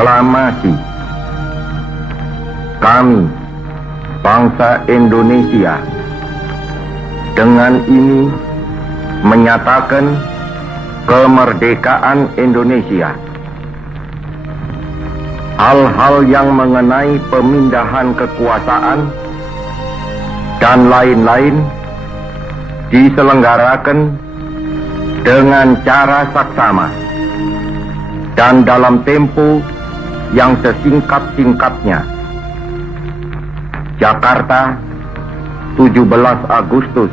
proklamasi. Kami, bangsa Indonesia, dengan ini menyatakan kemerdekaan Indonesia. Hal-hal yang mengenai pemindahan kekuasaan dan lain-lain diselenggarakan dengan cara saksama dan dalam tempo yang sesingkat-singkatnya. Jakarta, 17 Agustus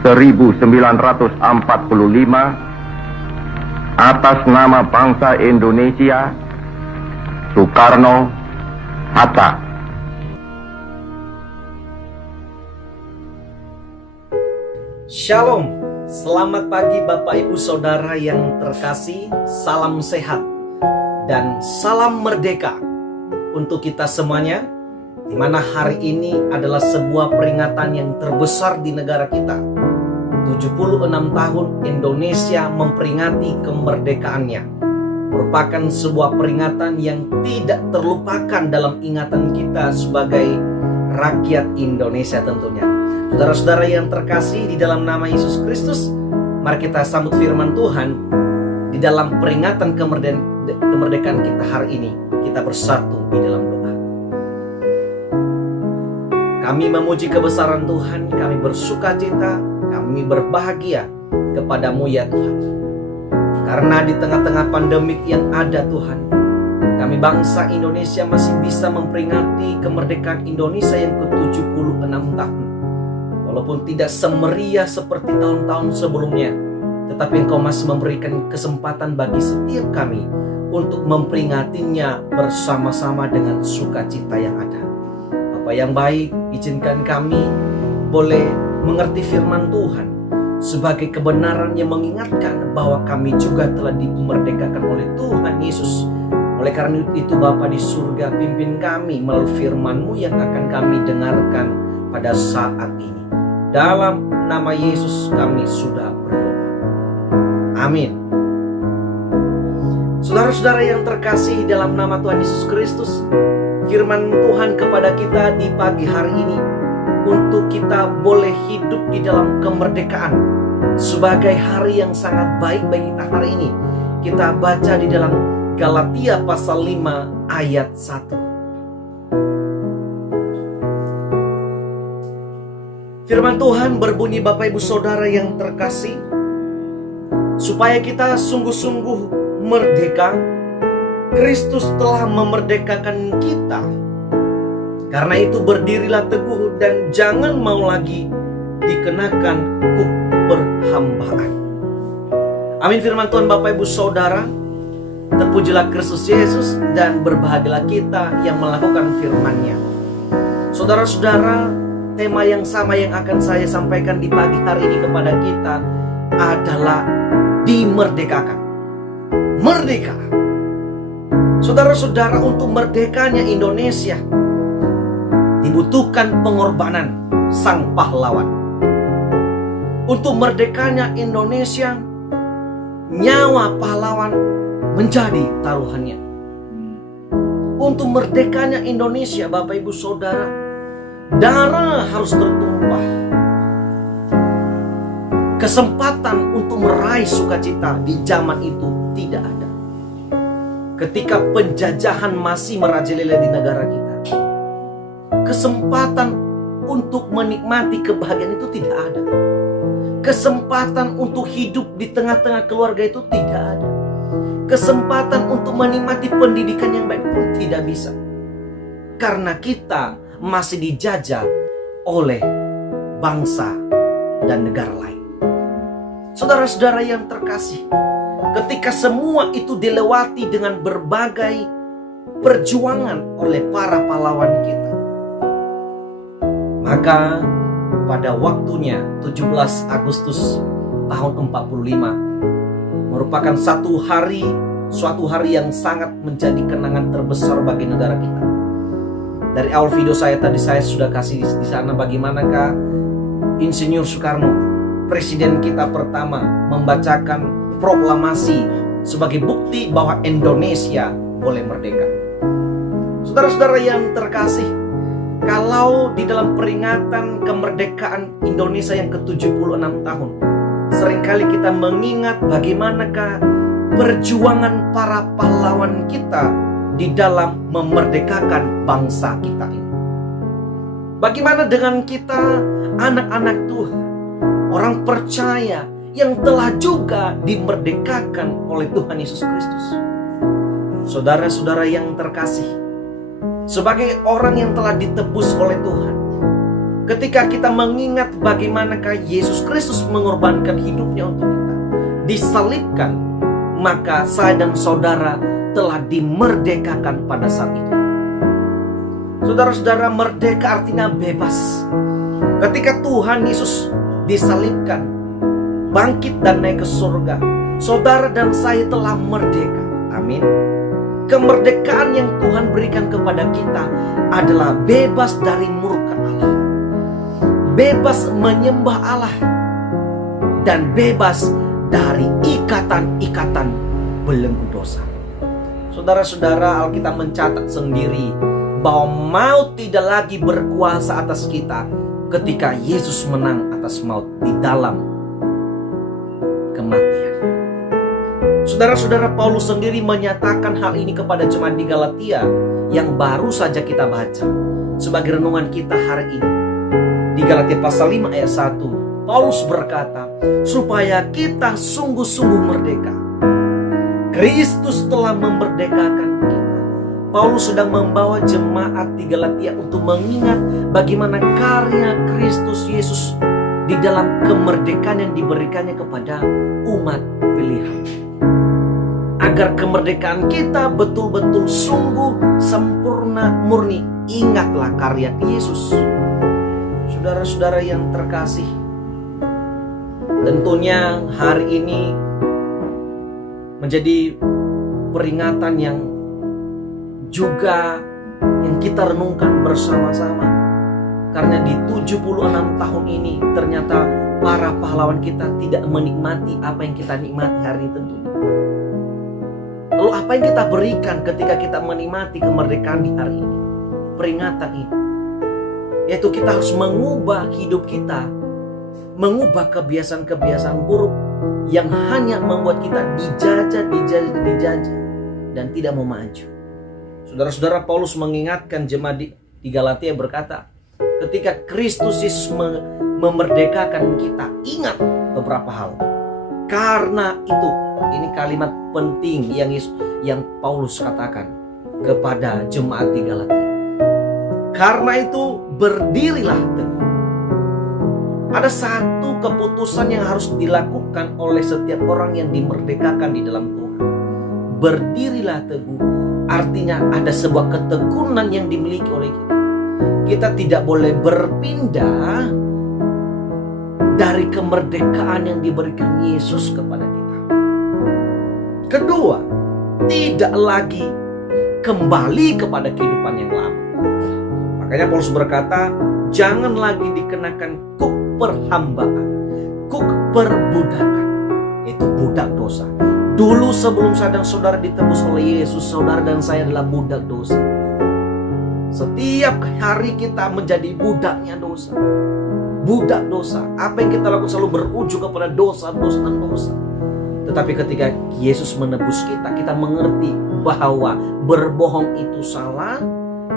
1945, atas nama bangsa Indonesia, Soekarno Hatta. Shalom, selamat pagi Bapak Ibu Saudara yang terkasih, salam sehat dan salam merdeka untuk kita semuanya, di mana hari ini adalah sebuah peringatan yang terbesar di negara kita. 76 tahun Indonesia memperingati kemerdekaannya. Merupakan sebuah peringatan yang tidak terlupakan dalam ingatan kita sebagai rakyat Indonesia tentunya. Saudara-saudara yang terkasih di dalam nama Yesus Kristus, mari kita sambut firman Tuhan di dalam peringatan kemerdekaan kita hari ini. Kita bersatu di dalam doa. Kami memuji kebesaran Tuhan, kami bersukacita, kami berbahagia kepadamu ya Tuhan. Karena di tengah-tengah pandemik yang ada Tuhan, kami bangsa Indonesia masih bisa memperingati kemerdekaan Indonesia yang ke-76 tahun. Walaupun tidak semeriah seperti tahun-tahun sebelumnya, tetapi Engkau masih memberikan kesempatan bagi setiap kami untuk memperingatinya bersama-sama dengan sukacita yang ada. Bapa yang baik, izinkan kami boleh mengerti firman Tuhan sebagai kebenaran yang mengingatkan bahwa kami juga telah dimerdekakan oleh Tuhan Yesus. Oleh karena itu Bapa di surga, pimpin kami melalui firman-Mu yang akan kami dengarkan pada saat ini. Dalam nama Yesus kami sudah berdoa. Amin. Saudara-saudara yang terkasih dalam nama Tuhan Yesus Kristus, firman Tuhan kepada kita di pagi hari ini untuk kita boleh hidup di dalam kemerdekaan sebagai hari yang sangat baik bagi kita hari ini. Kita baca di dalam Galatia pasal 5 ayat 1. Firman Tuhan berbunyi, Bapak Ibu Saudara yang terkasih, supaya kita sungguh-sungguh merdeka, Kristus telah memerdekakan kita. Karena itu berdirilah teguh dan jangan mau lagi dikenakan kuk perhambaan. Amin firman Tuhan Bapak Ibu Saudara. Terpujilah Kristus Yesus dan berbahagialah kita yang melakukan firman-Nya. Saudara-saudara, tema yang sama yang akan saya sampaikan di pagi hari ini kepada kita adalah dimerdekakan. Merdeka. Saudara-saudara, untuk merdekanya Indonesia dibutuhkan pengorbanan sang pahlawan. Untuk merdekanya Indonesia, nyawa pahlawan menjadi taruhannya. Untuk merdekanya Indonesia, Bapak Ibu Saudara, darah harus tertumpah. Kesempatan untuk meraih sukacita di zaman itu tidak ada. Ketika penjajahan masih merajalela di negara kita, kesempatan untuk menikmati kebahagiaan itu tidak ada. Kesempatan untuk hidup di tengah-tengah keluarga itu tidak ada. Kesempatan untuk menikmati pendidikan yang baik pun tidak bisa. Karena kita masih dijajah oleh bangsa dan negara lain. Saudara-saudara yang terkasih, ketika semua itu dilewati dengan berbagai perjuangan oleh para pahlawan kita, maka pada waktunya 17 Agustus tahun 45 merupakan suatu hari yang sangat menjadi kenangan terbesar bagi negara kita. Dari awal video saya tadi saya sudah kasih di sana bagaimanakah Insinyur Soekarno, presiden kita pertama, membacakan proklamasi sebagai bukti bahwa Indonesia boleh merdeka. Saudara-saudara yang terkasih, kalau di dalam peringatan kemerdekaan Indonesia yang ke-76 tahun, seringkali kita mengingat bagaimanakah perjuangan para pahlawan kita di dalam memerdekakan bangsa kita ini. Bagaimana dengan kita, anak-anak Tuhan, orang percaya yang telah juga dimerdekakan oleh Tuhan Yesus Kristus. Saudara-saudara yang terkasih, sebagai orang yang telah ditebus oleh Tuhan, ketika kita mengingat bagaimanakah Yesus Kristus mengorbankan hidupnya untuk kita, disalibkan, maka saya dan saudara telah dimerdekakan pada saat itu. Saudara-saudara, merdeka artinya bebas. Ketika Tuhan Yesus disalibkan, bangkit dan naik ke surga, saudara dan saya telah merdeka. Amin. Kemerdekaan yang Tuhan berikan kepada kita adalah bebas dari murka Allah, bebas menyembah Allah, dan bebas dari ikatan-ikatan belenggu dosa. Saudara-saudara, Alkitab mencatat sendiri bahwa maut tidak lagi berkuasa atas kita ketika Yesus menang atas maut di dalam kematian. Saudara-saudara, Paulus sendiri menyatakan hal ini kepada jemaat di Galatia yang baru saja kita baca sebagai renungan kita hari ini. Di Galatia pasal 5 ayat 1, Paulus berkata, supaya kita sungguh-sungguh merdeka. Kristus telah memerdekakan kita. Paulus sedang membawa jemaat di Galatia untuk mengingat bagaimana karya Kristus Yesus di dalam kemerdekaan yang diberikannya kepada umat pilihan. Agar kemerdekaan kita betul-betul sungguh sempurna, murni. Ingatlah karya Yesus. Saudara-saudara yang terkasih, tentunya hari ini menjadi peringatan yang juga yang kita renungkan bersama-sama. Karena di 76 tahun ini ternyata para pahlawan kita tidak menikmati apa yang kita nikmati hari ini tentunya. Lalu apa yang kita berikan ketika kita menikmati kemerdekaan di hari ini? Peringatan ini, yaitu kita harus mengubah hidup kita, mengubah kebiasaan-kebiasaan buruk yang hanya membuat kita dijajah dan tidak mau maju. Saudara-saudara, Paulus mengingatkan jemaat di Galatia berkata, ketika Kristus Yesus memerdekakan kita, ingat beberapa hal. Karena itu, ini kalimat penting yang Paulus katakan kepada jemaat di Galatia. Karena itu, berdirilah teguh. Ada satu keputusan yang harus dilakukan oleh setiap orang yang dimerdekakan di dalam Tuhan. Berdirilah teguh, artinya ada sebuah ketekunan yang dimiliki oleh kita. Kita tidak boleh berpindah dari kemerdekaan yang diberikan Yesus kepada kita. Kedua, tidak lagi kembali kepada kehidupan yang lama. Makanya Paulus berkata, jangan lagi dikenakan kuk perhambaan, kuk perbudakan, itu budak dosa. Dulu sebelum saya dan saudara ditebus oleh Yesus, saudara dan saya adalah budak dosa. Setiap hari kita menjadi budaknya dosa. Budak dosa. Apa yang kita lakukan selalu berujung kepada dosa. Tetapi ketika Yesus menebus kita, kita mengerti bahwa berbohong itu salah,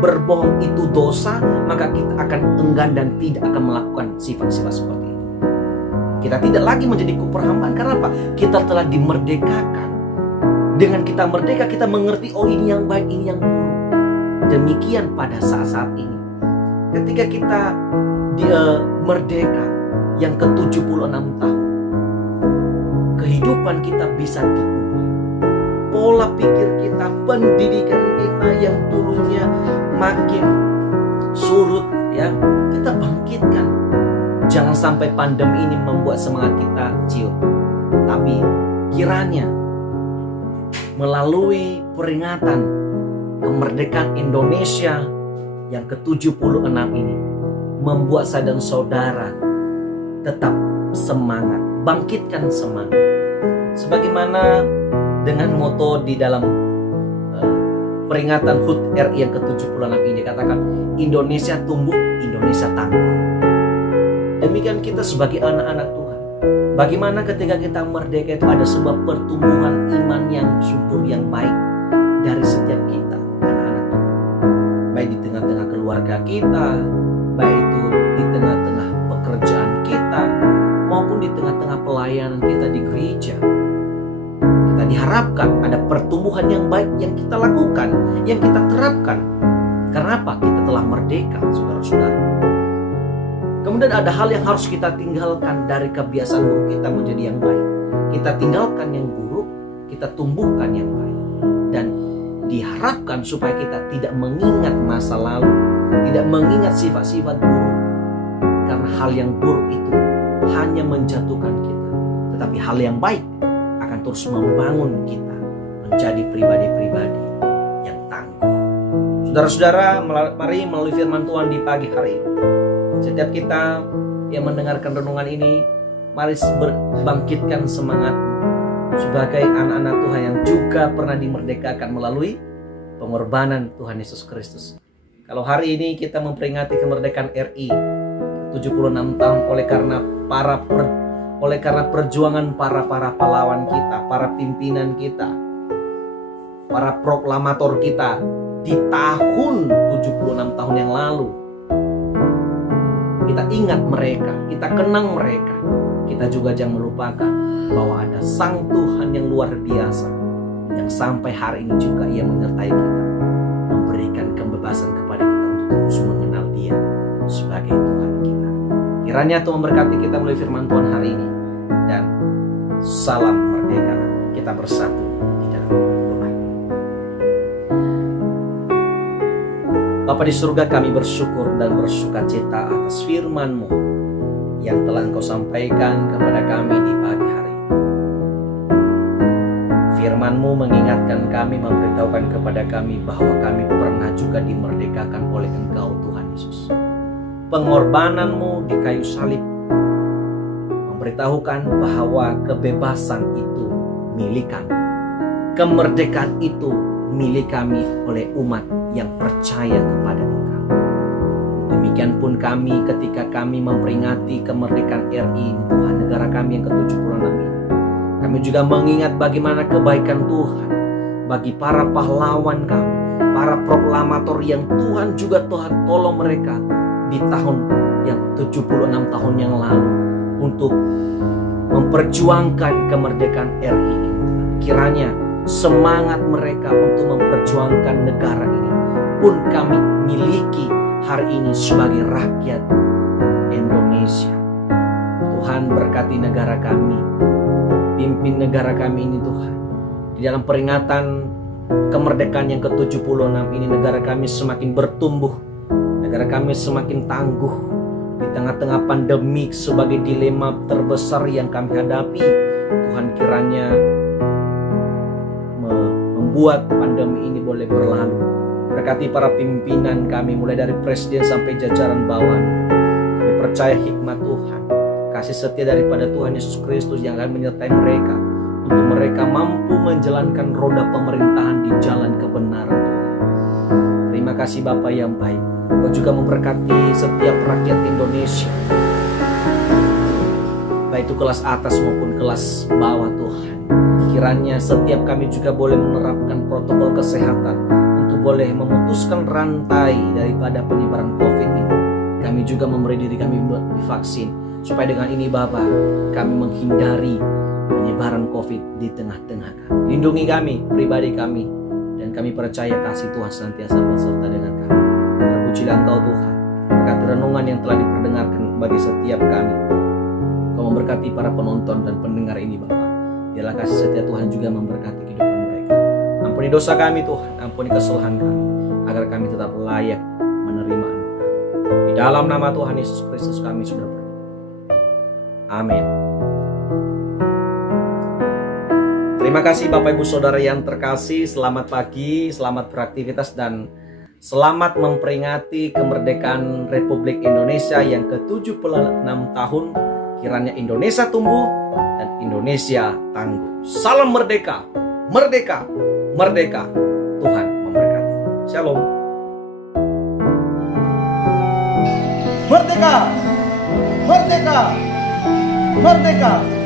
berbohong itu dosa, maka kita akan enggan dan tidak akan melakukan sifat-sifat seperti itu. Kita tidak lagi menjadi perhambaan. Karena apa? Kita telah dimerdekakan. Dengan kita merdeka, kita mengerti, oh ini yang baik, ini yang buruk. Demikian pada saat-saat ini. Ketika kita merdeka yang ke-76 tahun, kehidupan kita bisa diubah. Pola pikir kita, pendidikan kita yang dulunya makin surut, ya, kita bangkitkan. Jangan sampai pandemi ini membuat semangat kita ciut. Tapi kiranya melalui peringatan kemerdekaan Indonesia yang ke-76 ini membuat saya dan saudara tetap semangat, bangkitkan semangat. Sebagaimana dengan moto di dalam peringatan HUT RI yang ke-76 ini katakan Indonesia tumbuh, Indonesia tangguh. Demikian kita sebagai anak-anak Tuhan. Bagaimana ketika kita merdeka itu ada sebuah pertumbuhan iman yang subur, yang baik dari setiap kita, anak-anak Tuhan. Baik di tengah-tengah keluarga kita, baik itu di tengah-tengah pekerjaan kita, maupun di tengah-tengah pelayanan kita di gereja. Kita diharapkan ada pertumbuhan yang baik yang kita lakukan, yang kita terapkan. Karena apa? Kita telah merdeka, saudara-saudara. Kemudian ada hal yang harus kita tinggalkan dari kebiasaan buruk kita menjadi yang baik. Kita tinggalkan yang buruk, kita tumbuhkan yang baik. Dan diharapkan supaya kita tidak mengingat masa lalu, tidak mengingat sifat-sifat buruk. Karena hal yang buruk itu hanya menjatuhkan kita. Tetapi hal yang baik akan terus membangun kita menjadi pribadi-pribadi yang tangguh. Saudara-saudara, mari melalui firman Tuhan di pagi hari ini, setiap kita yang mendengarkan renungan ini, mari bangkitkan semangatmu sebagai anak-anak Tuhan yang juga pernah dimerdekakan melalui pengorbanan Tuhan Yesus Kristus. Kalau hari ini kita memperingati kemerdekaan RI 76 tahun oleh karena perjuangan para pahlawan kita, para pimpinan kita, para proklamator kita di tahun 76 tahun yang lalu. Kita ingat mereka, kita kenang mereka. Kita juga jangan melupakan bahwa ada Sang Tuhan yang luar biasa, yang sampai hari ini juga Ia menyertai kita, memberikan kebebasan kepada kita untuk terus mengenal Dia sebagai Tuhan kita. Kiranya Tuhan memberkati kita melalui firman Tuhan hari ini. Dan salam merdeka. Kita bersatu di dalam doa. Bapa di surga, kami bersyukur dan bersukacita atas firman-Mu yang telah Engkau sampaikan kepada kami di pagi hari ini. Firman-Mu mengingatkan kami, memberitahukan kepada kami bahwa kami pernah juga dimerdekakan oleh Engkau Tuhan Yesus. Pengorbanan-Mu di kayu salib memberitahukan bahwa kebebasan itu milik kami. Kemerdekaan itu milik kami oleh umat yang percaya kepada Engkau. Demikian pun kami ketika kami memperingati kemerdekaan RI, Tuhan, negara kami yang ke-76 ini. Kami juga mengingat bagaimana kebaikan Tuhan bagi para pahlawan kami, para proklamator yang Tuhan juga Tuhan tolong mereka di tahun yang 76 tahun yang lalu untuk memperjuangkan kemerdekaan RI ini. Kiranya semangat mereka untuk memperjuangkan negara ini pun kami miliki hari ini sebagai rakyat Indonesia. Tuhan berkati negara kami, pimpin negara kami ini Tuhan. Di dalam peringatan kemerdekaan yang ke-76 ini, negara kami semakin bertumbuh, negara kami semakin tangguh di tengah-tengah pandemi sebagai dilema terbesar yang kami hadapi. Tuhan kiranya membuat pandemi ini boleh berlalu. Berkati para pimpinan kami mulai dari presiden sampai jajaran bawah. Kami percaya hikmat Tuhan, kasih setia daripada Tuhan Yesus Kristus yang akan menyertai mereka untuk mereka mampu menjalankan roda pemerintahan di jalan kebenaran Tuhan. Terima kasih Bapa yang baik. Engkau juga memberkati setiap rakyat Indonesia, baik itu kelas atas maupun kelas bawah Tuhan. Kiranya setiap kami juga boleh menerapkan protokol kesehatan untuk boleh memutuskan rantai daripada penyebaran COVID ini. Kami juga memberi diri kami divaksin, supaya dengan ini Bapa, kami menghindari penyebaran COVID di tengah-tengah kami. Lindungi kami, pribadi kami, dan kami percaya kasih Tuhan senantiasa beserta dengan kami. Terpujilah Engkau Tuhan, berkati renungan yang telah diperdengarkan bagi setiap kami. Kau memberkati para penonton dan pendengar ini Bapa. Biarlah kasih setia Tuhan juga memberkati kehidupan mereka. Ampuni dosa kami Tuhan, ampuni kesalahan kami, agar kami tetap layak menerima anugerah. Di dalam nama Tuhan Yesus Kristus kami sudah berdoa. Amin. Terima kasih Bapak Ibu Saudara yang terkasih. Selamat pagi, selamat beraktivitas, dan selamat memperingati kemerdekaan Republik Indonesia yang ke-76 tahun. Kiranya Indonesia tumbuh dan Indonesia tangguh. Salam merdeka, merdeka, merdeka. Tuhan memberkati. Shalom. Merdeka! Merdeka! Merdeka!